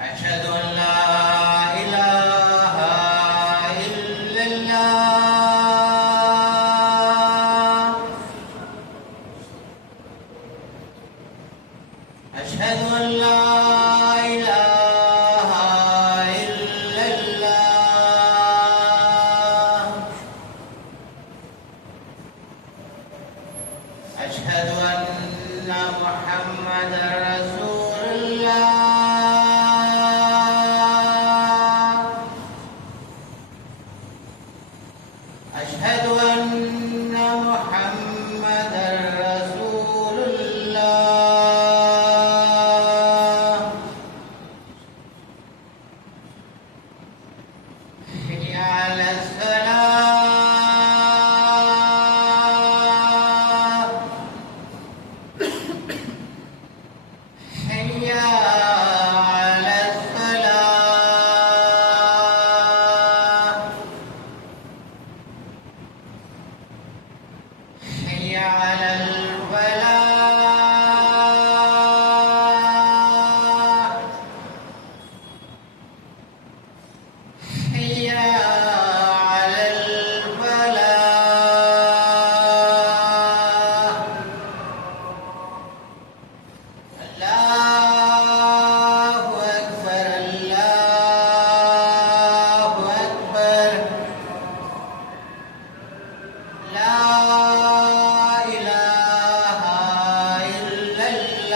أشهد أن لا إله إلا الله. أشهد أن لا إله إلا الله. أشهد أن محمدا رسول الله. أشهد أن محمدا رسول الله. حي على الصلاة. حي على الصلاة. حي على الفلاح. حي على الفلاح. الله أكبر الله أكبر. لا إله إلا الله.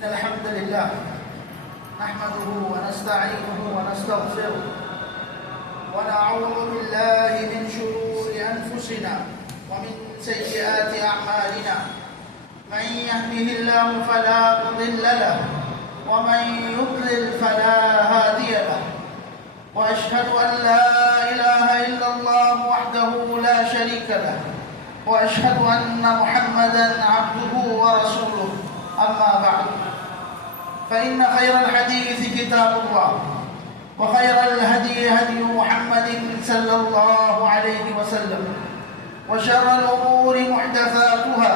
إن الحمد لله نحمده ونستعينه ونستغفره ونعوذ بالله من شرور أنفسنا ومن سيئات أعمالنا. من يهده الله فلا مضل له ومن يضلل فلا هادي له. وأشهد أن لا إله إلا الله وحده لا شريك له وأشهد أن محمدا عبده ورسوله. أما بعد فإن خير الحديث كتاب الله وخير الهدي هدي محمد صلى الله عليه وسلم وشر الأمور محدثاتها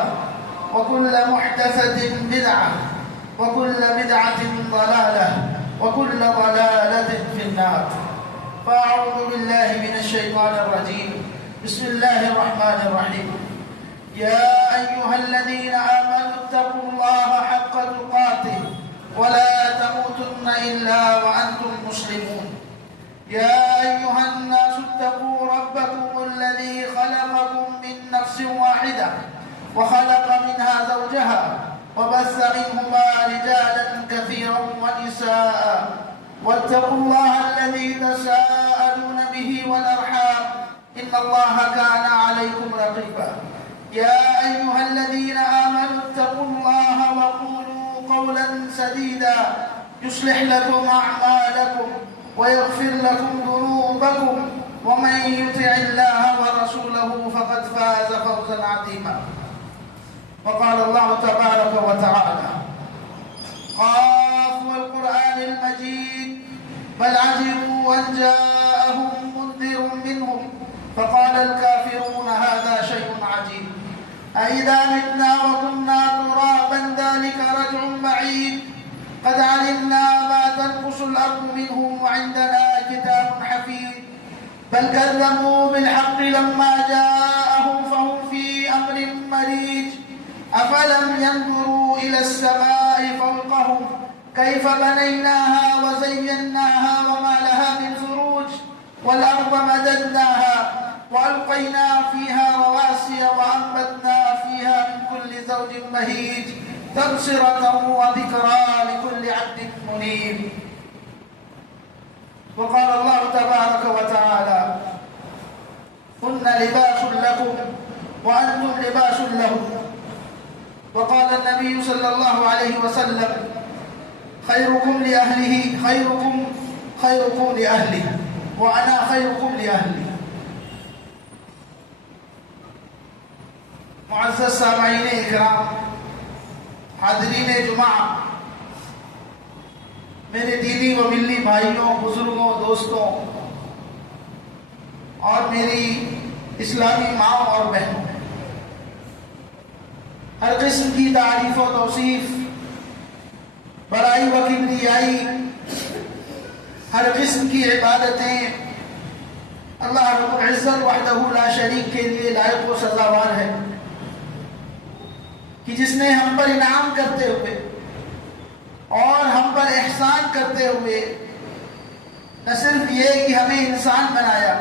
وكل محدثة بدعة وكل بدعة ضلالة وكل ضلالة في النار. فأعوذ بالله من الشيطان الرجيم. بسم الله الرحمن الرحيم. يا أيها الذين آمنوا اتقوا الله حق تقاته ولا تموتن إلا وأنتم مسلمون. يا أيها الناس اتقوا ربكم الذي خلقكم من نفس واحدة وخلق منها زوجها وبث منهما رجالا كثيرا ونساء. واتقوا الله الذي تساءلون به والأرحام إن الله كان عليكم رقيبا. يا أيها الذين آمنوا اتقوا الله وقولوا قولا سديدا يصلح لكم أعمالكم ويغفر لكم ذنوبكم ومن يطع الله ورسوله فقد فاز فوزا عظيما. وقال الله تبارك وتعالى: قاف والقرآن المجيد بل عجبوا أن جاءهم منذر منهم فقال الكافرون هذا شيء عجيب. أإذا متنا وكنا ترابا ذلك رجع بعيد قد علمنا ما تنقص الأرض منهم وعندنا كتاب حفيظ بل كذبوا بالحق لما جاءهم فهم في أمر مريج. أفلم ينظروا إلى السماء فوقهم كيف بنيناها وزيناها وما لها من فروج والأرض مددناها وألقينا فيها رواسي وأنبتنا فيها من كل زوج بهيج تبصرة وذكرى لكل عبد منيب. وقال الله تبارك وتعالى: هن لباس لكم وأنتم لباس لهم. وقال النبي صلى الله عليه وسلم: خيركم لأهله خيركم لأهله وأنا خيركم لأهلي. معزز سامعین اکرام، حاضرین جمعہ، میرے دینی و ملی بھائیوں، بزرگوں، دوستوں اور میری اسلامی ماں اور بہنوں، ہر قسم کی تعریف و توصیف، بڑائی و کبریائی، ہر قسم کی عبادتیں اللہ رب العزت وحدہ لا شریک کے لیے لائق و سزاوار ہے، کہ جس نے ہم پر انعام کرتے ہوئے اور ہم پر احسان کرتے ہوئے نہ صرف یہ کہ ہمیں انسان بنایا،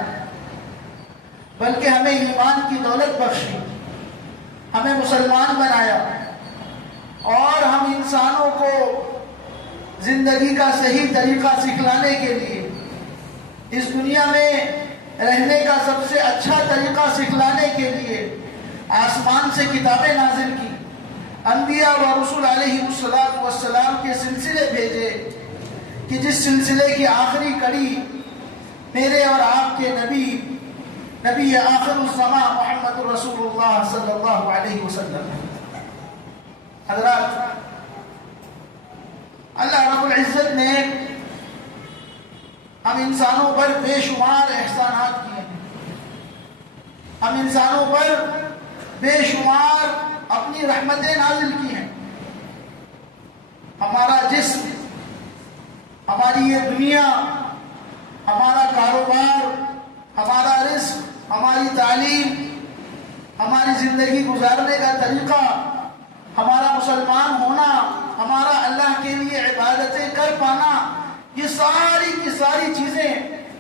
بلکہ ہمیں ایمان کی دولت بخشی، ہمیں مسلمان بنایا، اور ہم انسانوں کو زندگی کا صحیح طریقہ سکھلانے کے لیے، اس دنیا میں رہنے کا سب سے اچھا طریقہ سکھلانے کے لیے آسمان سے کتابیں نازل کی، انبیاء و رسول علیہ السلام کے سلسلے بھیجے، کہ جس سلسلے کی آخری کڑی میرے اور آپ کے نبی آخر الزمان محمد رسول اللہ صلی اللہ علیہ وسلم. حضرات، اللہ رب العزت نے ہم انسانوں پر بے شمار احسانات کیے ہیں، ہم انسانوں پر بے شمار اپنی رحمتیں نازل کی ہیں. ہمارا جسم، ہماری یہ دنیا، ہمارا کاروبار، ہمارا رزق، ہماری تعلیم، ہماری زندگی گزارنے کا طریقہ، ہمارا مسلمان ہونا، ہمارا اللہ کے لیے عبادتیں کر پانا، یہ ساری کی ساری چیزیں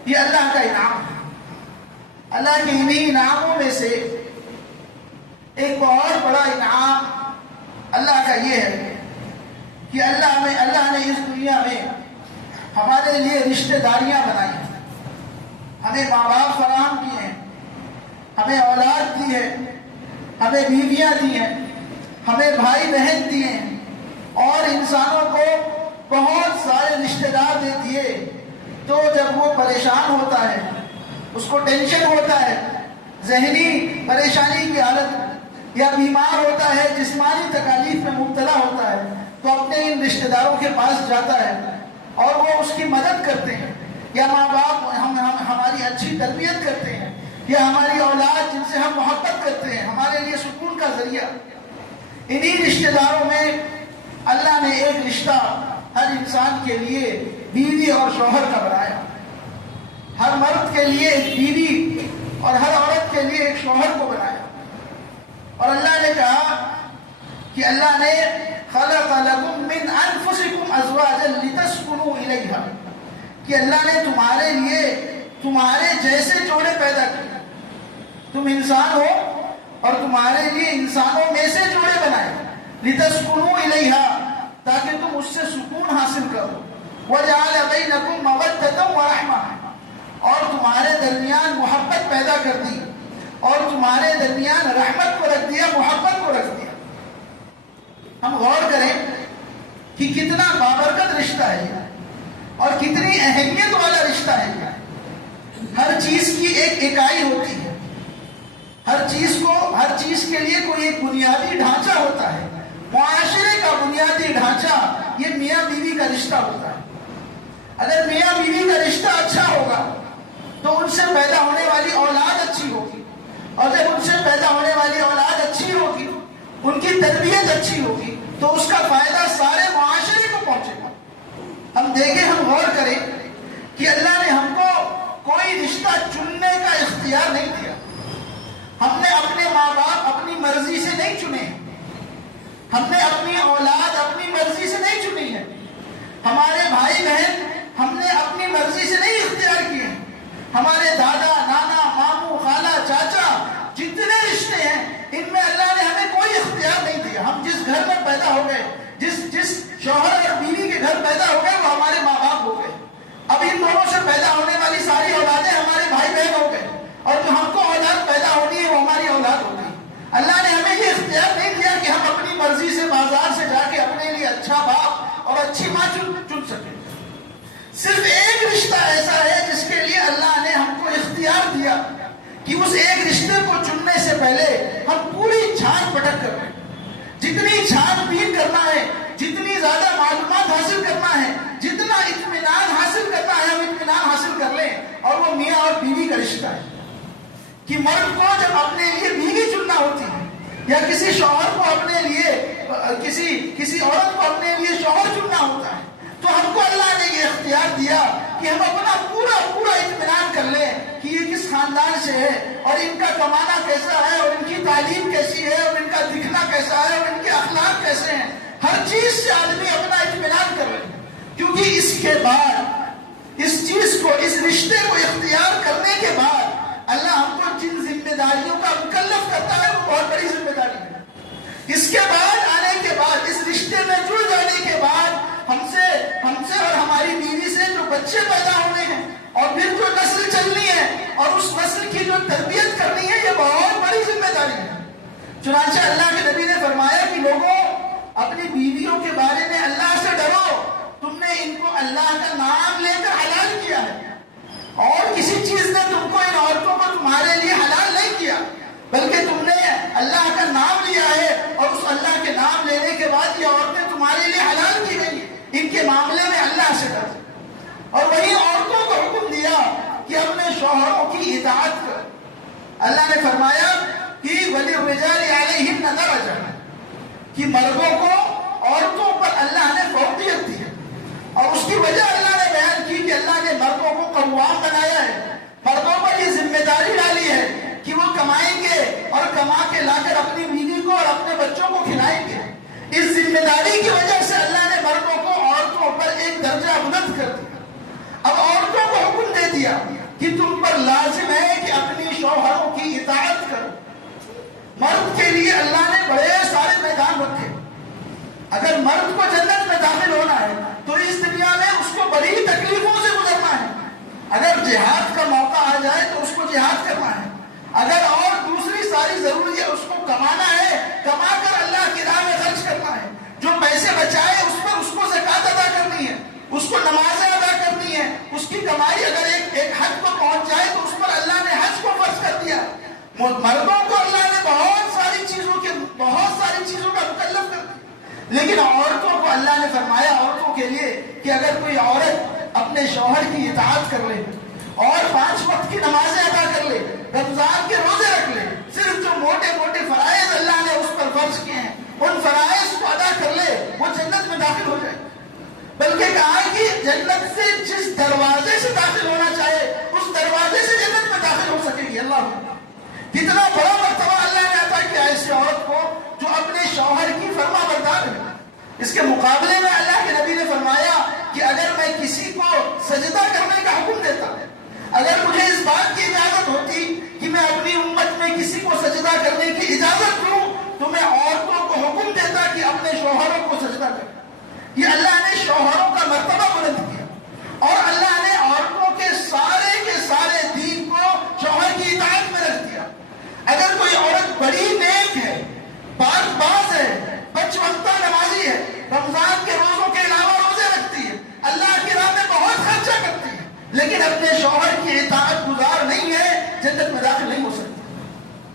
یہ اللہ کا انعام ہے. اللہ کے انہی انعاموں میں سے ایک بہت بڑا انعام اللہ کا یہ ہے کہ اللہ نے اس دنیا میں ہمارے لیے رشتہ داریاں بنائی ہیں، ہمیں ماں باپ فراہم کیے ہیں، ہمیں اولاد دی ہے، ہمیں بیویاں دی ہیں، ہمیں بھائی بہن دیے ہیں، اور انسانوں کو بہت سارے رشتہ دار دے دیے. تو جب وہ پریشان ہوتا ہے، اس کو ٹینشن ہوتا ہے، ذہنی پریشانی کی حالت، یا بیمار ہوتا ہے، جسمانی تکالیف میں مبتلا ہوتا ہے، تو اپنے ان رشتہ داروں کے پاس جاتا ہے اور وہ اس کی مدد کرتے ہیں. یا ماں باپ ہماری اچھی تربیت کرتے ہیں، یا ہماری اولاد جن سے ہم محبت کرتے ہیں، ہمارے لیے سکون کا ذریعہ. انہی رشتہ داروں میں اللہ نے ایک رشتہ ہر انسان کے لیے بیوی اور شوہر کا بنایا. ہر مرد کے لیے ایک بیوی اور ہر عورت کے لیے ایک شوہر کو بنایا. اور اللہ نے کہا کہ اللہ نے خلق لکم من انفسکم ازواجا لتسکنوا الیہا، کہ اللہ نے تمہارے لیے تمہارے جیسے جوڑے پیدا کیے. تم انسان ہو اور تمہارے لیے انسانوں میں سے جوڑے بنائے، لتسکنوا الیہا، تاکہ تم اس سے سکون حاصل کرو. وجعل بینکم مودۃ ورحمہ، اور تمہارے درمیان محبت پیدا کر دی، اور تمہارے درمیان رحمت کو رکھ دیا، محبت کو رکھ دیا. ہم غور کریں کہ کتنا بابرکت رشتہ ہے اور کتنی اہمیت والا رشتہ ہے. ہر چیز کی ایک اکائی ہوتی ہے، ہر چیز کے لیے کوئی ایک بنیادی ڈھانچہ ہوتا ہے. معاشرے کا بنیادی ڈھانچہ یہ میاں بیوی کا رشتہ ہوتا ہے. اگر میاں بیوی کا رشتہ اچھا ہوگا تو ان سے پیدا ہونے والی اولاد اچھی ہوگی، اور جب ان سے پیدا ہونے والی اولاد اچھی ہوگی، ان کی تربیت اچھی ہوگی، تو اس کا فائدہ سارے معاشرے کو پہنچے گا. ہم دیکھیں، ہم غور کریں کہ اللہ نے ہم کو کوئی رشتہ چننے کا اختیار نہیں دیا. ہم نے اپنے ماں باپ اپنی مرضی سے نہیں چنے، ہم نے اپنی اولاد اپنی مرضی سے نہیں چنی ہے، ہمارے بھائی بہن ہم نے اپنی مرضی سے نہیں اختیار کیے. ہمارے دادا، نانا، ماموں، خالہ، چاچا، جتنے رشتے ہیں ان میں اللہ نے ہمیں کوئی اختیار نہیں دیا. ہم جس گھر میں پیدا ہو گئے، جس شوہر اور بیوی کے گھر پیدا ہو گئے، وہ ہمارے ماں باپ ہو گئے. اب ان دونوں سے پیدا ہونے والی ساری اولادیں ہمارے بھائی بہن ہو گئے، اور جو ہم کو اولاد پیدا ہونی ہے وہ ہماری اولاد ہو گئی. اللہ نے ہمیں یہ اختیار نہیں دیا کہ ہم اپنی مرضی سے بازار سے جا کے اپنے لیے اچھا باپ اور اچھی ماں چن سکے. صرف ایک رشتہ ایسا ہے جس کے لیے اللہ نے ہم کو اختیار دیا کہ اس ایک رشتے کو چننے سے پہلے ہم پوری چھان پٹک کریں. جتنی چھان بین کرنا ہے، جتنی زیادہ معلومات حاصل کرنا ہے، جتنا اطمینان حاصل کرنا ہے، ہم اطمینان حاصل کر لیں. اور وہ میاں اور بیوی کا رشتہ ہے کہ مرد کو جب اپنے لیے بیوی چننا ہوتی ہے یا کسی شوہر کو اپنے لیے کسی عورت کو اپنے لیے شوہر چننا ہوتا ہے، تو ہم کو اللہ نے یہ اختیار دیا کہ ہم اپنا پورا اطمینان کر لیں کہ یہ کس خاندان سے ہے اور ان کا کمانا کیسا ہے اور ان کی تعلیم کیسی ہے اور ان کا دکھنا کیسا ہے اور ان کے اخلاق کیسے ہیں. ہر چیز سے آدمی اپنا اطمینان کر لے، کیونکہ اس کے بعد اس چیز کو، اس رشتے کو اختیار کرنے کے بعد اللہ ہم کو جن ذمہ داریوں کا مکلف کرتا ہے وہ بہت بڑی ذمہ داری ہے. اس کے بعد آنے کے بعد، اس رشتے میں جڑ جانے کے بعد ہم سے اور ہماری بیوی سے جو بچے پیدا ہونے ہیں اور پھر جو نسل چلنی ہے اور اس نسل کی جو تربیت کرنی ہے، یہ بہت بڑی ذمہ داری ہے. چنانچہ اللہ کے نبی نے فرمایا کہ لوگوں، اپنی بیویوں کے بارے میں اللہ سے ڈرو. تم نے ان کو اللہ کا نام لے کر حلال کیا ہے اور کسی چیز نے تم کو، ان عورتوں کو تمہارے لیے حلال نہیں کیا، بلکہ تم نے اللہ کا نام لیا ہے اور اس اللہ کے نام لینے کے بعد یہ عورتیں تمہارے لیے حلال کی گئی. ان کے معاملے میں اللہ سے ڈر. اور وہی عورتوں کو حکم دیا کہ اپنے شوہروں کی اطاعت کر. اللہ نے فرمایا کہ وَلِلرِّجَالِ عَلَيْهِنَّ دَرَجَةٌ، کہ مردوں کو عورتوں پر اللہ نے فوقیت دی ہے. اور اس کی وجہ اللہ نے بیان کی کہ اللہ نے مردوں کو قوام بنایا ہے، مردوں پر یہ ذمہ داری ڈالی ہے کہ وہ کمائیں گے اور کما کے لا کر اپنی بیوی کو اور اپنے بچوں کو کھلائیں گے. اس ذمہ داری کی وجہ سے اللہ نے مردوں کو عورتوں پر ایک درجہ بلند کر دیا. اب عورتوں کو حکم دے دیا کہ تم پر لازم ہے کہ اپنی شوہروں کی اطاعت کرو. مرد کے لیے اللہ نے بڑے سارے میدان رکھے. اگر مرد کو جنت میں داخل ہونا ہے تو اس دنیا میں اس کو بڑی تکلیفوں سے گزرنا ہے. اگر جہاد کا موقع آ جائے تو اس کو جہاد کرنا ہے. اگر اور دوسری ساری ضروری ہے، اس کو کمانا ہے، کما کر اللہ کی راہ میں خرچ کرنا ہے. جو پیسے بچائے اس پر اس کو زکات ادا کرنی ہے، اس کو نمازیں ادا کرنی ہے. اس کی کمائی اگر ایک حد کو پہنچ جائے تو اس پر اللہ نے حج کو فرض کر دیا. مردوں کو اللہ نے بہت ساری چیزوں کا مکلف کر دیا. لیکن عورتوں کو اللہ نے فرمایا، عورتوں کے لیے، کہ اگر کوئی عورت اپنے شوہر کی اطاعت کر لے اور 5 وقت کی نمازیں ادا کر لے، رمضان کے روزے رکھ لے، صرف جو موٹے فرائض اللہ نے اس پر فرض کیے ہیں ان فرائض کو ادا کر لے، وہ جنت میں داخل ہو جائے. بلکہ کہا کہ جنت سے جس دروازے سے داخل ہونا چاہے اس دروازے سے جنت میں داخل ہو سکے گی. اللہ کتنا بڑا مرتبہ اللہ نے عطا کیا ایسی عورت کو جو اپنے شوہر کی فرما بردار ہے. اس کے مقابلے میں اللہ کے نبی نے فرمایا کہ اگر میں کسی کو سجدہ کرنے کا حکم دیتا، اگر مجھے اس بات کی اجازت ہوتی کہ میں اپنی امت میں کسی کو سجدہ کرنے کی اجازت دوں تو میں عورتوں کو حکم دیتا کہ اپنے شوہروں کو سجدہ کریں. یہ اللہ نے شوہروں کا مرتبہ بلند کیا اور اللہ نے عورتوں کے سارے دین کو شوہر کی اطاعت میں رکھ دیا. اگر کوئی عورت بڑی نیک ہے، پاک باز ہے، 5 وقتہ نمازی ہے، رمضان کے روزوں کے علاوہ روزے رکھتی ہے، اللہ کی راہ میں بہت خرچہ کرتی ہے، لیکن اپنے شوہر کی اطاعت گزار نہیں ہے، جنت میں داخل نہیں ہو سکتی.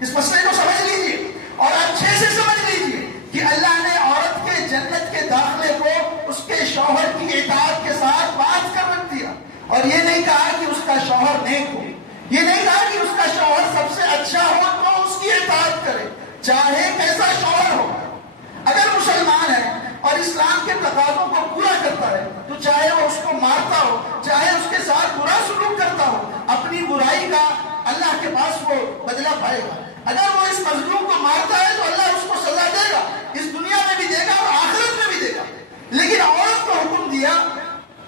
اس مسئلے کو سمجھ لیجیے اور اچھے سے سمجھ لیجیے کہ اللہ نے عورت کے جنت کے داخلے کو اس کے شوہر کی اطاعت کے ساتھ بات کر رکھ دیا. اور یہ نہیں کہا کہ اس کا شوہر نیک ہو، یہ نہیں کہا کہ اس کا شوہر سب سے اچھا ہو تو اس کی اطاعت کرے، چاہے کیسا شوہر ہو. اگر مسلمان ہے اور اسلام کے تقاضوں کو پورا کرتا ہے تو چاہے وہ اس کو مارتا ہو، چاہے اس کے ساتھ برا سلوک کرتا ہو، اپنی برائی کا اللہ کے پاس وہ بدلہ پائے گا. اگر وہ اس مظلوم کو مارتا ہے تو اللہ اس کو سزا دے گا، اس دنیا میں بھی دے گا اور آخرت میں بھی دے گا. لیکن عورت کو حکم دیا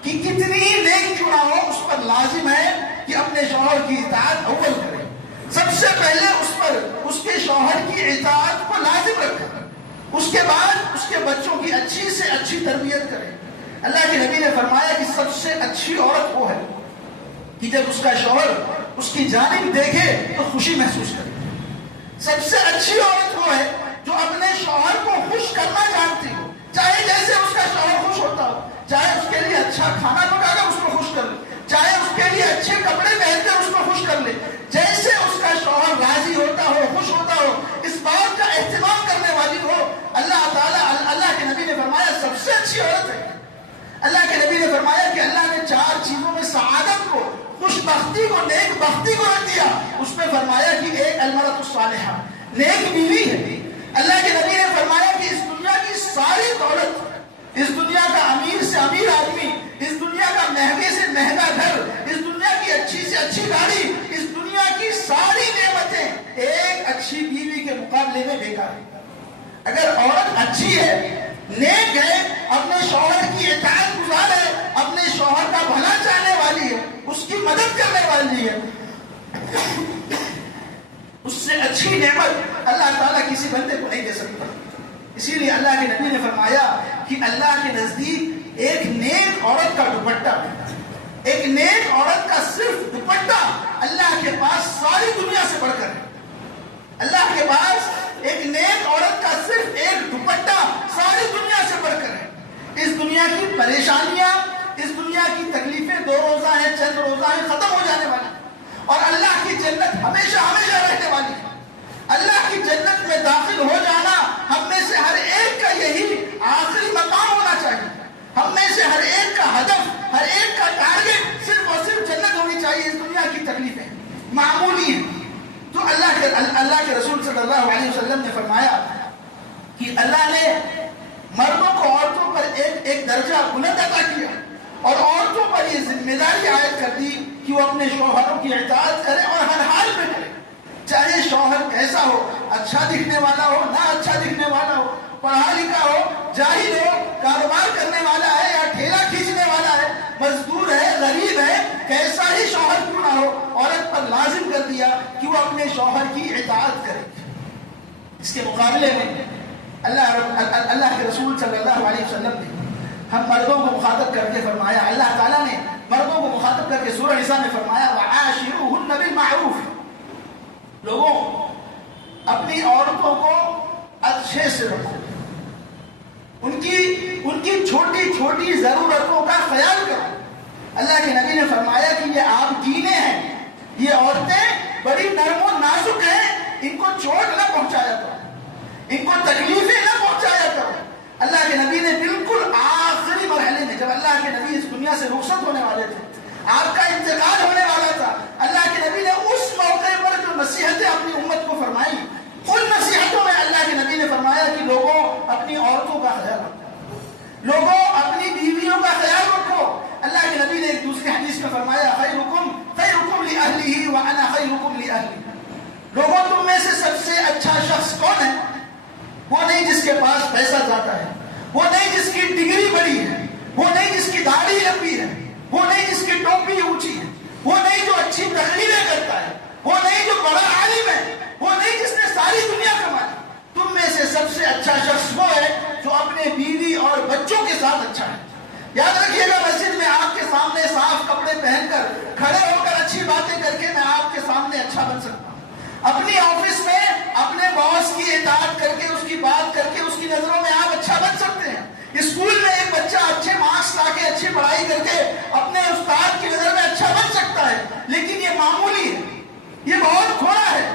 کہ کتنی نیک کیوں نہ ہو اس پر لازم ہے کہ اپنے شوہر کی اطاعت اول کرے. سب سے پہلے اس پر اس کے شوہر کی اطاعت کو لازم رکھے، اس کے بعد اس کے بچوں کی اچھی سے اچھی تربیت کرے. اللہ کے نبی نے فرمایا کہ سب سے اچھی عورت وہ ہے کہ جب اس کا شوہر اس کی جانب دیکھے تو خوشی محسوس کرے. سب سے اچھی عورت وہ ہے جو اپنے شوہر کو خوش کرنا جانتی ہو، چاہے جیسے اس کا شوہر خوش ہوتا ہو، اچھا کھانا پکا کر اس کو خوش کر لے, چاہے اس کے لیے اچھے کپڑے پہن کر اس کو خوش کر لے. جیسے اس کا شوہر راضی ہوتا ہو, خوش ہوتا ہو, اس بات کا اہتمام کرنے والی ہو. اللہ تعالیٰ, اللہ کے نبی نے فرمایا سب سے اچھی عورت ہے. اللہ کے نبی نے فرمایا کہ اللہ نے 4 چیزوں میں سعادت کو, خوش بختی کو, نیک بختی کو رکھ دیا. اس میں فرمایا کہ ایک المرأۃ الصالحہ, نیک بیوی ہے. اللہ کے نبی نے فرمایا کہ اس دنیا کی ساری دولت, اس دنیا کا امیر سے امیر آدمی, اس دنیا کا مہنگے سے مہنگا گھر, اس دنیا کی اچھی سے اچھی گاڑی, اس دنیا کی ساری نعمتیں ایک اچھی بیوی کے مقابلے میں بیکار ہے. اگر عورت اچھی ہے, نیک ہے, اپنے شوہر کی اطاعت گزار ہے, اپنے شوہر کا بھلا چاہنے والی ہے, اس کی مدد کرنے والی ہے, اس سے اچھی نعمت اللہ تعالیٰ کسی بندے کو نہیں دے سکتا. اسی لیے اللہ کے نبی نے فرمایا کہ اللہ کے نزدیک ایک نیک عورت کا دوپٹہ, ایک نیک عورت کا صرف دوپٹہ اللہ کے پاس ساری دنیا سے بڑھ کر ہے. اللہ کے پاس ایک نیک عورت کا صرف ایک دوپٹہ ساری دنیا سے بڑھ کر ہے. اس دنیا کی پریشانیاں, اس دنیا کی تکلیفیں 2 روزہ ہیں, چند روزہ ہیں, ختم ہو جانے والی, اور اللہ کی جنت ہمیشہ ہمیشہ رہنے والی ہے. اللہ کی جنت میں داخل ہو جانا ہم میں سے ہر ایک کا یہی آخری مقام ہونا چاہیے. ہم میں سے ہر ایک کا ہدف, ہر ایک کا ٹارگٹ صرف اور صرف جنت ہونی چاہیے. اس دنیا کی تکلیفیں معمولی ہیں. تو اللہ کے رسول صلی اللہ علیہ وسلم نے فرمایا کہ اللہ نے مردوں کو عورتوں پر ایک درجہ بلند عطا کیا, اور عورتوں پر یہ ذمہ داری عائد کر دی کہ وہ اپنے شوہروں کی اطاعت کرے اور ہر حال میں کرے. چاہے شوہر کیسا ہو, اچھا دکھنے والا ہو, نہ اچھا دکھنے والا ہو, پڑھا لکھا ہو, جاہل ہو, کاروبار کرنے والا ہے یا ٹھیلا کھینچنے والا ہے, مزدور ہے, غریب ہے, کیسا ہی شوہر کیوں نہ ہو, عورت پر لازم کر دیا کہ وہ اپنے شوہر کی اطاعت کرے. اس کے مقابلے میں اللہ کے رسول صلی اللہ علیہ وسلم نے ہم مردوں کو مخاطب کر کے فرمایا, اللہ تعالیٰ نے مردوں کو مخاطب کر کے سورہ نساء میں فرمایا وَعَاشِرُوهُنَّ بِالْمَعْرُوفِ, لوگوں اپنی عورتوں کو اچھے سے رکھو, ان کی چھوٹی چھوٹی ضرورتوں کا خیال کرو. اللہ کے نبی نے فرمایا کہ یہ آپ گینے ہیں, یہ عورتیں بڑی نرم و نازک ہیں, ان کو چوٹ نہ پہنچایا کرو, ان کو تکلیفیں نہ پہنچایا کرو. اللہ کے نبی نے بالکل آخری مرحلے میں, جب اللہ کے نبی اس دنیا سے رخصت ہونے والے تھے, آپ کا انتقال ہونے والا تھا, اللہ کے نبی نے اس موقع پر جو نصیحتیں اپنی امت کو فرمائی, ان نصیحتوں میں اللہ کے نبی نے فرمایا کہ لوگوں اپنی عورتوں کا خیال رکھو, لوگوں اپنی بیویوں کا خیال رکھو. اللہ کے نبی نے ایک دوسری حدیث میں فرمایا خیرکم لأہلہ وانا خیرکم لأہلی, لوگوں تم میں سے سب سے اچھا شخص کون ہے؟ وہ نہیں جس کے پاس پیسہ زیادہ ہے, وہ نہیں جس کی ڈگری بڑی ہے, وہ نہیں جس کی داڑھی لمبی ہے, وہ نہیں جس کی ٹوپی اونچی ہے, وہ نہیں جو اچھی تقریریں کرتا ہے, وہ نہیں جو بڑا عالم ہے, وہ نہیں جس نے ساری دنیا کمائی. تم میں سے سب سے اچھا شخص وہ ہے جو اپنے بیوی اور بچوں کے ساتھ اچھا ہے. یاد رکھیے گا, مسجد میں آپ کے سامنے صاف کپڑے پہن کر, کھڑے ہو کر اچھی باتیں کر کے میں آپ کے سامنے اچھا بن سکتا ہوں. اپنی آفس میں اپنے باس کی اطاعت کر کے, اس کی بات کر کے, اس کی نظروں میں آپ اچھا بن سکتے ہیں. اسکول میں ایک بچہ اچھے مارکس لا کے, اچھی پڑھائی کر کے اپنے استاد کی نظر میں اچھا بن سکتا ہے, لیکن یہ معمولی ہے, یہ بہت تھوڑا ہے.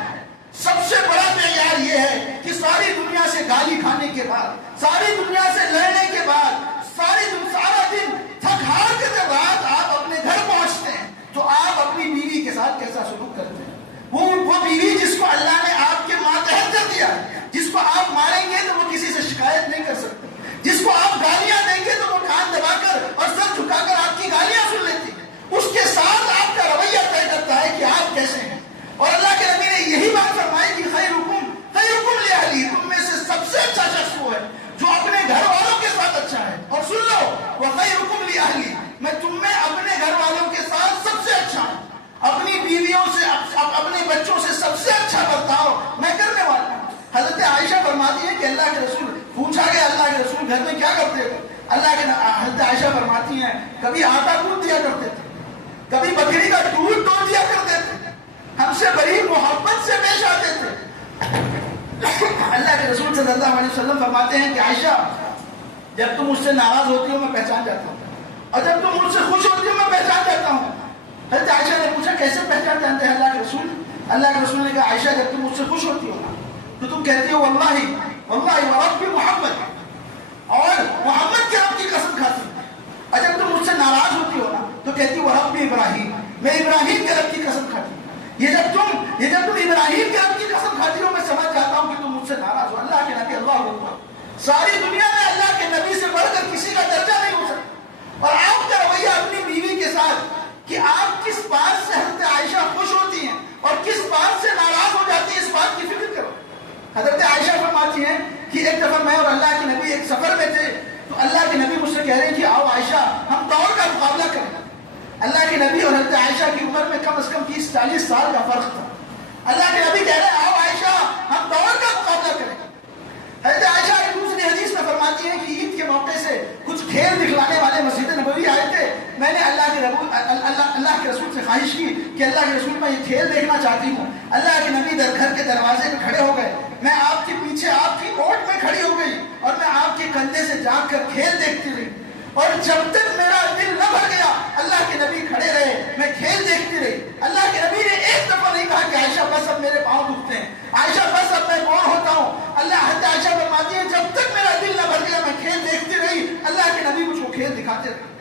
سب سے بڑا معیار یہ ہے کہ ساری دنیا سے گالی کھانے کے بعد, ساری دنیا سے لڑنے کے بعد, سارا دن تھک ہار کے جب رات آپ اپنے گھر پہنچتے ہیں تو آپ اپنی بیوی کے ساتھ کیسا سلوک کرتے ہیں. وہ بیوی جس کو اللہ نے آپ کے ماتحت کر دیا ہے, جس کو آپ ماریں گے تو وہ کسی سے شکایت نہیں کر سکتے, جس کو آپ گالیاں دیں گے تو وہ کان دبا کر اور سر جھکا کر آپ کی گالیاں سن لیتی ہے, اس کے ساتھ آپ کا رویہ طے کرتا ہے کہ آپ کیسے ہیں. اور اللہ کے نبی نے یہی بات فرمائی کہ خیرکم لأہلی, تم میں سے سب سے اچھا شخص وہ ہے جو اپنے گھر والوں کے ساتھ اچھا ہے. اور سن لو, وخیرکم لأہلی, میں تم میں اپنے گھر والوں کے ساتھ سب سے اچھا ہوں, اپنی بیویوں سے, اپنے بچوں سے سب سے اچھا برتاؤ میں کرنے والا ہوں. حضرت عائشہ فرماتی ہے کہ اللہ کے رسول, پوچھا گیا اللہ کے رسول گھر میں کیا کرتے تھے؟ حضرت عائشہ فرماتی ہیں کبھی آٹا گوندھ دیا کرتے تھے, کبھی بکری کا دودھ ڈول دیا کرتے تھے, ہم سے بڑی محبت سے پیش آتے تھے. اللہ کے رسول صلی اللہ علیہ وسلم فرماتے ہیں کہ عائشہ, جب تم مجھ سے ناراض ہوتی ہو میں پہچان جاتا ہوں, اور جب تم مجھ سے خوش ہوتی ہو میں پہچان جاتا ہوں. حضرت عائشہ نے پوچھا کیسے پہچان جانتے ہیں اللہ کے رسول؟ اللہ کے رسول نے کہا عائشہ جب تم مجھ سے خوش ہوتی ہو نا تو تم کہتی ہو واللہ واللہ ورب محمد، اور محمد کے رب کی قسم کھاتی ہو. اور جب تم مجھ سے ناراض ہوتی ہو نا تو کہتی ہو رب ابراہیم، میں ابراہیم کے رب کی قسم کھاتی ہوں. یہ جب تم ابراہیم کے رب کی قسم کھاتی ہو میں سمجھ جاتا ہوں کہ تم مجھ سے ناراض ہو. اللہ کے نبی اللہ اکبر، ساری دنیا میں اللہ کے نبی سے بڑھ کر کسی کا درجہ نہیں ہو سکتا. اور آپ کا رویہ اپنی بیوی کے ساتھ کہ آپ کس بات سے حضرت عائشہ خوش ہوتی ہیں اور کس بات سے ناراض ہو جاتی ہیں اس بات کی فکر کرو. حضرت عائشہ فرماتی ہیں کہ ایک دفعہ میں اور اللہ کے نبی ایک سفر میں تھے تو اللہ کے نبی مجھ سے کہہ رہے ہیں کہ آؤ عائشہ ہم دوڑ کا مقابلہ کریں. اللہ کے نبی اور حضرت عائشہ کی عمر میں کم از کم 30-40 سال کا فرق تھا. اللہ کے نبی کہہ رہے ہیں آؤ عائشہ ہم دوڑ کا مقابلہ کریں. حضرت عائشہ ایک دوسری حدیث میں فرماتی ہیں کہ عید کے موقع سے کچھ کھیل دکھلانے والے مسجد نبوی آئے تھے. میں نے اللہ کے رسول سے خواہش کی کہ اللہ کے رسول میں یہ کھیل دیکھنا چاہتی ہوں. اللہ کے نبی گھر کے دروازے میں کھڑے ہو گئے. میں آپ کے پیچھے آپ کی اوٹ میں کھڑی ہو گئی اور میں آپ کے کندھے سے جاگ کر کھیل دیکھتی رہی. اور جب تک میرا دل نہ بھر گیا اللہ کے نبی کھڑے رہے، میں کھیل دیکھتی رہی. اللہ کے نبی نے ایک دفعہ نہیں کہا کہ عائشہ بس اب میرے پاؤں دکھتے ہیں، عائشہ بس اب میں بور ہوتا ہوں. اللہ حضرت عائشہ فرماتی ہے جب تک میرا دل نہ بھر گیا میں کھیل دیکھتی رہی. اللہ کے نبی مجھ کو کھیل دکھاتے رہے.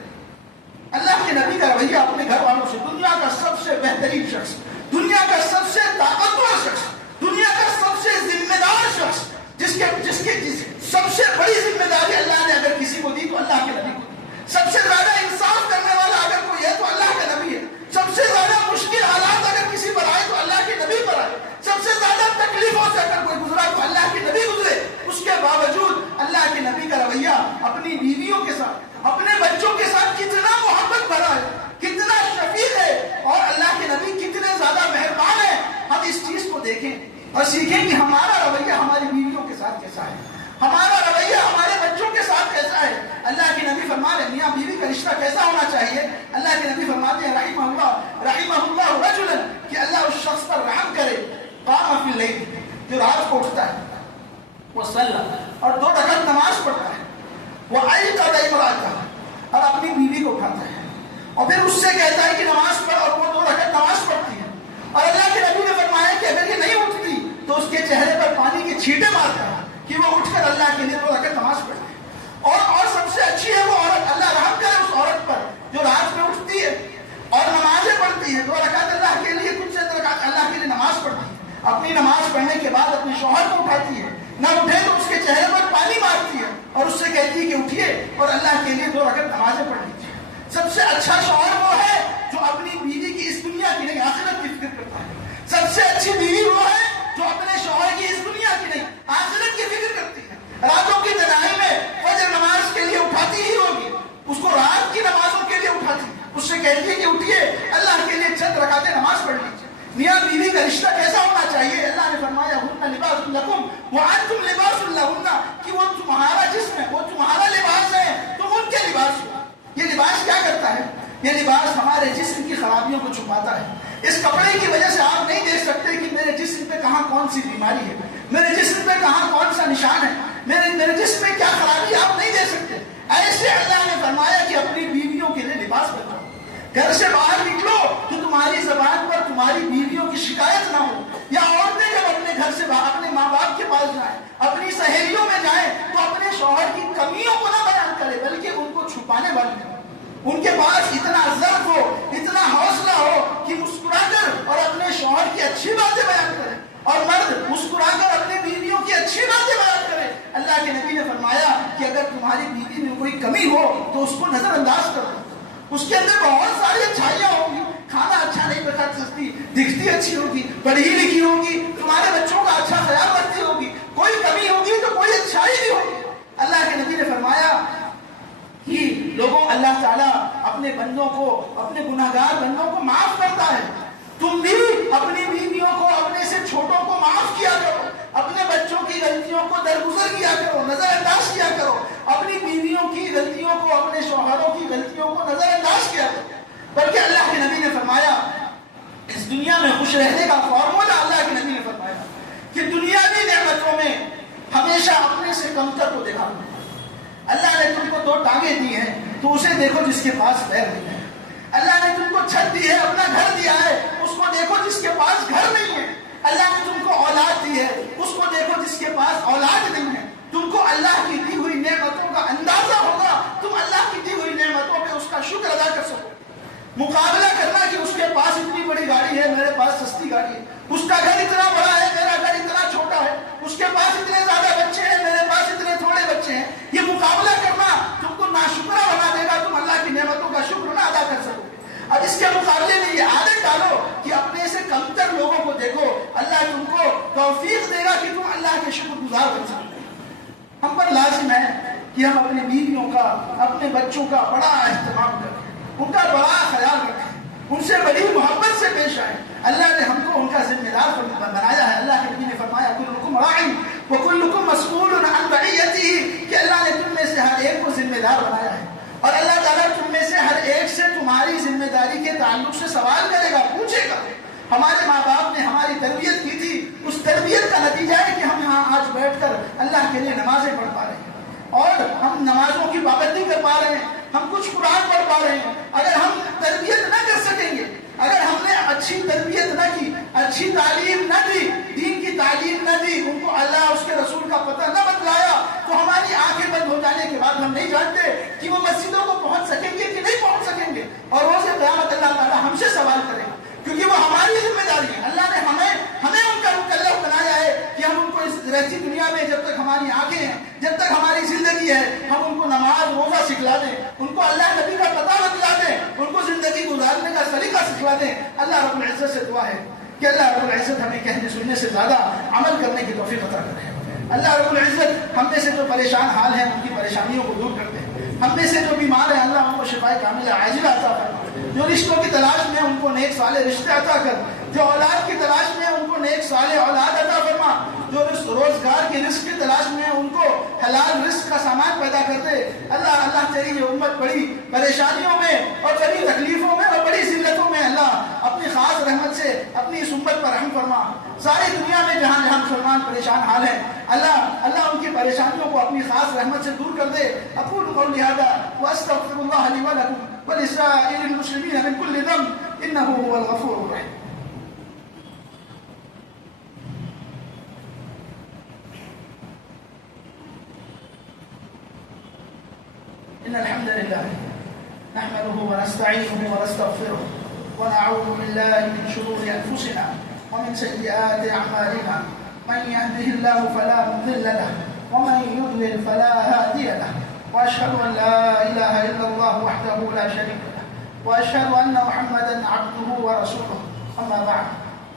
اللہ کے نبی کا رویہ اپنے گھر والوں سے، دنیا کا سب سے بہترین شخص، دنیا کا سب سے طاقتور شخص، دنیا کا سب سے ذمہ دار شخص، جس کی سب سے بڑی ذمہ داری اللہ نے اگر کسی کو دی تو اللہ کے نبی کو دی. سب سے زیادہ انصاف کرنے والا اگر کوئی ہے تو اللہ کا نبی ہے. سب سے زیادہ مشکل حالات اگر کسی پر آئے تو اللہ کے نبی پر آئے. سب سے زیادہ تکلیفوں سے اگر کوئی گزرا تو اللہ کے نبی گزرے. اس کے باوجود اللہ کے نبی کا رویہ اپنی بیویوں کے ساتھ، اپنے بچوں کے ساتھ کتنا محبت بھرا ہے، کتنا شفیق ہے، اور اللہ کے نبی کتنے زیادہ مہربان ہیں. ہم اس چیز کو دیکھیں اور سیکھیں کہ ہمارا رویہ ہماری بیویوں کے ساتھ کیسا ہے، ہمارا رویہ ہمارے بچوں کے ساتھ کیسا ہے. اللہ کے نبی فرما رہے ہیں میاں بیوی کا رشتہ کیسا ہونا چاہیے. اللہ کے نبی فرماتے ہیں رحمہ اللہ رجلا، کہ اللہ اس شخص پر رحم کرے قام فی اللیل، جو رات کو اٹھتا ہے وہ صلی اور 2 رکعت نماز پڑھتا ہے، وہ ایقظ امرأتہ، اور اپنی بیوی کو اٹھاتا ہے اور پھر اس سے کہتا ہے کہ نماز پڑھ، اور وہ 2 رکعت نماز پڑھتی ہے. اور اللہ کے نبی نے فرمایا کہ اگر یہ نہیں اٹھتی تو اس کے چہرے پر پانی کی چھینٹیں مارتا ہے کہ وہ اٹھ کر اللہ کے لیے 2 رکعت نماز پڑھتی ہے. اور سب سے اچھی ہے وہ عورت، اللہ رحم کرے اس عورت پر جو رات میں اٹھتی ہے اور نمازیں پڑھتی ہے. 2 رکعت اللہ کے لیے، کچھ رکعت اللہ کے لیے نماز پڑھتی ہے. اپنی نماز پڑھنے کے بعد اپنے شوہر کو اٹھاتی ہے، نہ اٹھے تو اس کے چہرے پر پانی مارتی ہے اور اس سے کہتی ہے کہ اٹھیے اور اللہ کے لیے 2 رکعت نمازیں پڑھ لیجیے. سب سے اچھا شوہر وہ ہے جو اپنی بیوی کی اس دنیا کی نہیں آخرت کی فکر کرتا ہے. سب سے اچھی بیوی وہ ہے جو اپنے شوہر کی اس دنیا کی نہیں آخرت کی فکر کرتی ہے. راتوں کی تنہائی میں فجر نماز کے لیے اٹھاتی ہی ہوگی، اس کو رات کی نمازوں کے لیے اٹھاتی ہے، اس سے کہتی ہے کہ اٹھیے اللہ کے لیے چند رکعتیں نماز پڑھ لیجیے. میاں بیوی کا رشتہ کیسا ہونا چاہیے؟ اللہ نے فرمایا ہن لباس لکم وانتم لباس لہن، کہ وہ تمہارا جسم ہے، وہ تمہارا لباس ہے، تم ان کے لباس ہو. یہ لباس کیا کرتا ہے؟ یہ لباس ہمارے جسم کی خرابیوں کو چھپاتا ہے. اس کپڑے کی وجہ سے آپ نہیں دیکھ سکتے کہ میرے جسم پہ کہاں کون سی بیماری ہے، میرے جسم پہ کہاں کون سا نشان ہے، میرے جسم میں کیا خرابی آپ نہیں دیکھ سکتے. ایسے اللہ نے فرمایا کہ اپنی بیویوں کے لیے لباس بناؤ. گھر سے باہر نکلو تو تمہاری زبان پر تمہاری بیویوں کی شکایت نہ ہو. یا عورتیں جب اپنے گھر سے اپنے ماں باپ کے پاس جائیں، اپنی سہیلیوں میں جائیں تو اپنے شوہر کی کمیوں کو نہ بیان کرے بلکہ ان کو چھپانے والی ہو. ان کے پاس اتنا ضرف ہو، اتنا حوصلہ ہو کہ مسکرا کر اور اپنے شوہر کی اچھی باتیں بیان کریں، اور مرد مسکرا کر اپنی بیویوں کی اچھی باتیں بیان کریں. اللہ کے نبی نے فرمایا کہ اگر تمہاری بیوی میں کوئی کمی ہو تو اس کو نظر انداز کرو. اس کے اندر بہت ساری اچھائیاں ہوں گی، کھانا اچھا نہیں پکا سکتی، دکھتی اچھی ہوگی، پڑھی لکھی ہوگی، تمہارے بچوں کا اچھا خیال رکھتی ہوگی، کوئی کمی ہوگی تو کوئی اچھائی بھی ہوگی. اللہ کے نبی نے فرمایا کہ لوگوں اللہ تعالیٰ اپنے بندوں کو، اپنے گناہگار بندوں کو معاف کرتا ہے. تم بھی اپنی بیویوں کو، اپنے سے چھوٹوں کو معاف کیا کرو، اپنے بچوں کی غلطیوں کو درگزر کیا کرو، نظر انداز کیا کرو، اپنی بیویوں کی غلطیوں کو، اپنے شوہروں کی غلطیوں کو نظر انداز کیا کرو. بلکہ اللہ کے نبی نے فرمایا اس دنیا میں خوش رہنے کا فارمولا، اللہ کے نبی نے فرمایا کہ دنیاوی نعمتوں میں ہمیشہ اپنے سے کمتر کو دیکھا. اللہ نے تم کو 2 ٹانگیں دی ہیں، تو اسے دیکھو جس کے پاس پیر نہیں ہے. اللہ نے تم کو چھت دی ہے, اپنا گھر دیا ہے, اس کو دیکھو جس کے پاس گھر نہیں ہے. اللہ نے تم کو اولاد دی ہے, اس کو دیکھو جس کے پاس اولاد نہیں ہے. تم کو اللہ کی دی ہوئی نعمتوں کا اندازہ ہوگا, تم اللہ کی دی ہوئی نعمتوں پہ اس کا شکر ادا کر سکو. مقابلہ کرنا کہ اس کے پاس اتنی بڑی گاڑی ہے, میرے پاس سستی گاڑی ہے, اس کا گھر اتنا بڑا ہے, میرا گھر اتنا چھوٹا ہے, اس کے پاس اتنے زیادہ بچے ہیں, میرے پاس اتنے تھوڑے بچے ہیں, یہ مقابلہ کرنا تم کو ناشکرا بنا دے گا, تم اللہ کی نعمتوں کا شکر نہ ادا کر سکو گے. اب اس کے مقابلے میں یہ عادت ڈالو کہ اپنے سے کمتر لوگوں کو دیکھو, اللہ تم کو توفیق دے گا کہ تم اللہ کے شکر گزار بن سکو. ہم پر لازم ہے کہ ہم اپنی بیویوں کا, اپنے بچوں کا بڑا اہتمام کریں, ان کا بڑا خیال رکھیں, ان سے بڑی محبت سے پیش آئیں. اللہ نے ہم کو ان کا ذمہ دار بنایا ہے. اللہ کے نبی نے فرمایا کلکم راع وکلکم مسئول عن رعیتہ, کہ اللہ نے تم میں سے ہر ایک کو ذمہ دار بنایا ہے, اور اللہ تعالیٰ تم میں سے ہر ایک سے تمہاری ذمہ داری کے تعلق سے سوال کرے گا, پوچھے گا. ہمارے ماں باپ نے ہماری تربیت کی تھی, اس تربیت کا نتیجہ ہے کہ ہم یہاں آج بیٹھ کر اللہ کے لیے نمازیں پڑھ پا رہے ہیں, اور ہم نمازوں کی پابندی کر پا رہے ہیں, ہم کچھ قرآن پڑھ پا رہے ہیں. اگر ہم تربیت نہ کر سکیں گے, اگر ہم نے اچھی تربیت نہ کی, اچھی تعلیم نہ دی, دین کی تعلیم نہ دی, ان کو اللہ اس کے رسول کا پتہ نہ بتلایا, تو ہماری آنکھیں بند ہو جانے کے بعد ہم نہیں جانتے کہ وہ مسجدوں کو پہنچ سکیں گے کہ نہیں پہنچ سکیں گے, اور روز قیامت اللہ تعالیٰ ہم سے سوال کرے گا, کیونکہ وہ ہماری ذمہ داری ہے. اللہ نے ہمیں ان کا مکلف بنایا ہے کہ ہم ان کو اس رہتی دنیا میں جب تک ہماری آنکھیں ہیں, جب تک ہماری زندگی ہے, ہم ان کو نماز روزہ سکھلا دیں, ان کو اللہ نبی کا پتہ بتلا دیں, ان کو زندگی گزارنے کا طریقہ سکھلا دیں. اللہ رب العزت سے دعا ہے کہ اللہ رب العزت ہمیں کہنے سننے سے زیادہ عمل کرنے کی توفیق عطا کرے. اللہ رب العزت ہم میں سے جو پریشان حال ہیں ان کی پریشانیوں کو دور کر دے. ہم میں سے جو بیمار ہیں اللہ ان کو شفائے کاملہ عاجلہ عطا فرما. جو رشتوں کی تلاش میں ان کو نیک صالح رشتے عطا کر, جو اولاد کی تلاش میں ان کو نیک صالح اولاد عطا فرما, جو روزگار کی رزق کی تلاش میں ان کو حلال رزق کا سامان پیدا کر دے. اللہ تیری یہ امت بڑی پریشانیوں میں اور بڑی تکلیفوں میں اور بڑی ذلتوں میں, اللہ اپنی خاص رحمت سے اپنی اس امت پر رحم فرما. ساری دنیا میں جہاں جہاں مسلمان پریشان حال ہیں, اللہ ان کی پریشانیوں کو اپنی خاص رحمت سے دور کر دے. اقول قولی ھذا واستغفر الله لي ولكم ولسائر المسلمين من كل ذنب انه هو الغفور الرحيم. ان الحمد لله نحمده ونستعينه ونستغفره ونعوذ بالله من شرور انفسنا ومن سيئات اعمالنا, من يهده الله فلا مضل له ومن يضلل فلا هادي له, واشهد ان لا اله الا الله وحده لا شريك له, واشهد ان محمدا عبده ورسوله. اما بعد,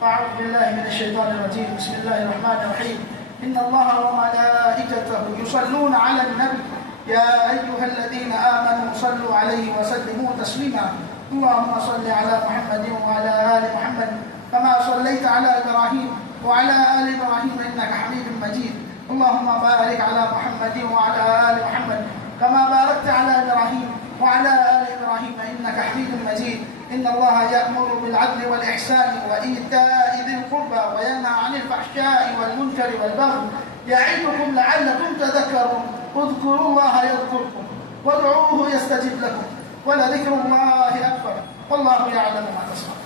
فاعوذ بالله من الشيطان الرجيم. بسم الله الرحمن الرحيم. ان الله وملائكته يصلون على النبي يا ايها الذين امنوا صلوا عليه وسلموا تسليما. اللهم صل على محمد وعلى ال محمد كما صليت على ابراهيم وعلى ال ابراهيم انك حميد مجيد. اللهم بارك على محمد وعلى ال محمد كما باركت على ابراهيم وعلى ال ابراهيم انك حميد مجيد. ان الله يأمر بالعدل والاحسان وايتاء ذي القربى وينهى عن الفحشاء والمنكر والبغي يعظكم لعلكم تذكرون. اذكروا الله يذكركم وادعوه يستجب لكم ولذكر الله اكبر والله يعلم ما تصنعون.